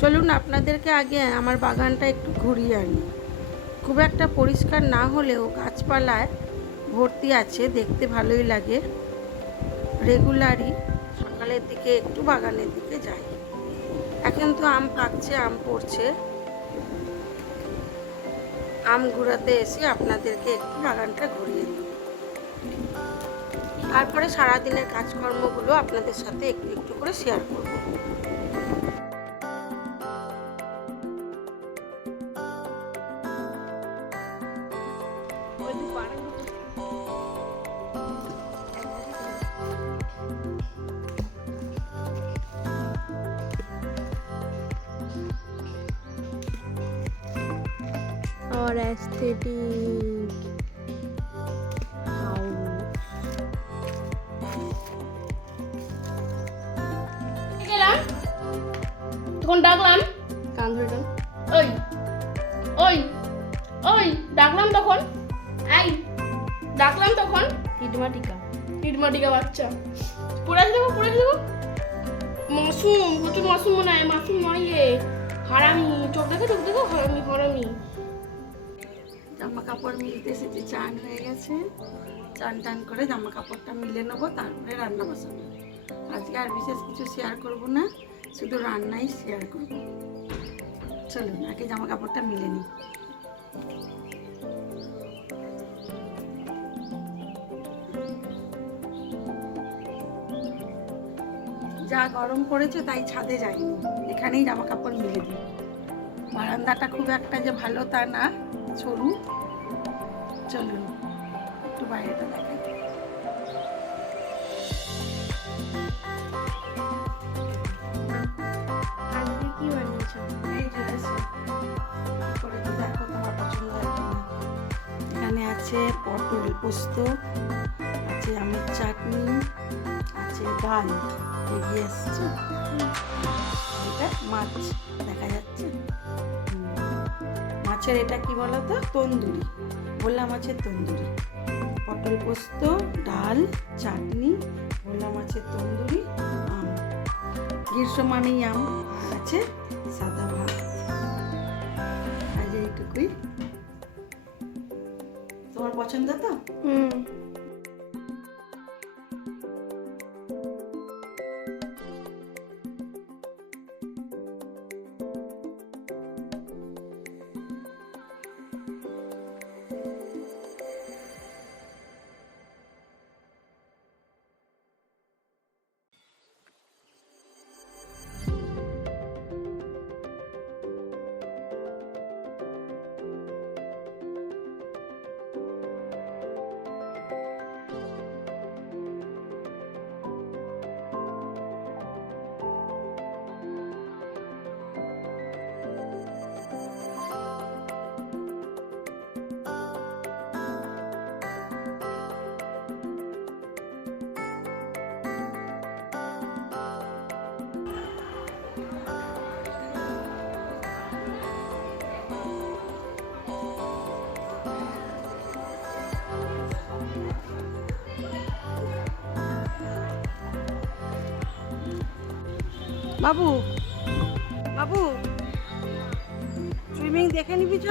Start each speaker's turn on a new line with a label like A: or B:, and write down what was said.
A: চলুন আপনাদেরকে আগে আমার বাগানটা একটু ঘুরিয়ে আনি। খুব একটা পরিষ্কার না হলেও গাছপালায় ভর্তি আছে, দেখতে ভালোই লাগে। রেগুলারই সকালের দিকে একটু বাগানের দিকে যাই। এখন তো আম পাকছে, আম পড়ছে। আম ঘুরাতে এসে আপনাদেরকে একটু বাগানটা ঘুরিয়ে দিই। তারপরে সারাদিনের কাজকর্মগুলো আপনাদের সাথে একটু একটু করে শেয়ার করব।
B: और एस्थेटिक। How?
C: গেলাম তখন ডাকলাম।
B: কান
C: ওই ওই ওই ডাকলাম তখন। এই ডাকলাম তখন।
B: টিটমা টিকা
C: বাচ্চা। পড়ে দেখো পড়ে দেখো মাসুম প্রচুর মাসুম মনে হয় মাসুম নয় এ হারামি চোখ দেখো চোখ দেখো হারামি হারামি।
A: জামা কাপড় মিলতে এসেছে চান হয়ে গেছে। চান টান করে জামা কাপড়টা মিলে নেব তারপরে রান্না বসাবো। আজকে আর বিশেষ কিছু শেয়ার করব না শুধু রান্নাই শেয়ার করব। চলুন আগে জামা কাপড়টা মিলে নিই। যা গরম পড়েছে তাই ছাদে যাইনি। এখানেই জামা কাপড় মিলে দিই। বারান্দাটা খুব একটা যে ভালো তা না সরু চলুন, একটু বাইরেটা দেখেন। এখানে আছে পটল পোস্ত আছে আমের চাটনি আছে ডাল এগিয়ে এসছে, এটা মাছ দেখা যাচ্ছে। মাছের এটা কি বলো তো তন্দুরি। ভোলা মাছের তন্দুরি। পটল পোস্ত, ডাল, চাটনি, ভোলা মাছের তন্দুরি, আম। গ্রীষ্ম মানেই আম আছে, সাদা ভাত। আজ এইটুকুই। তোমার পছন্দ তো?
B: হুম।
A: বাবু বাবু সুইমিং দেখে নিবি চ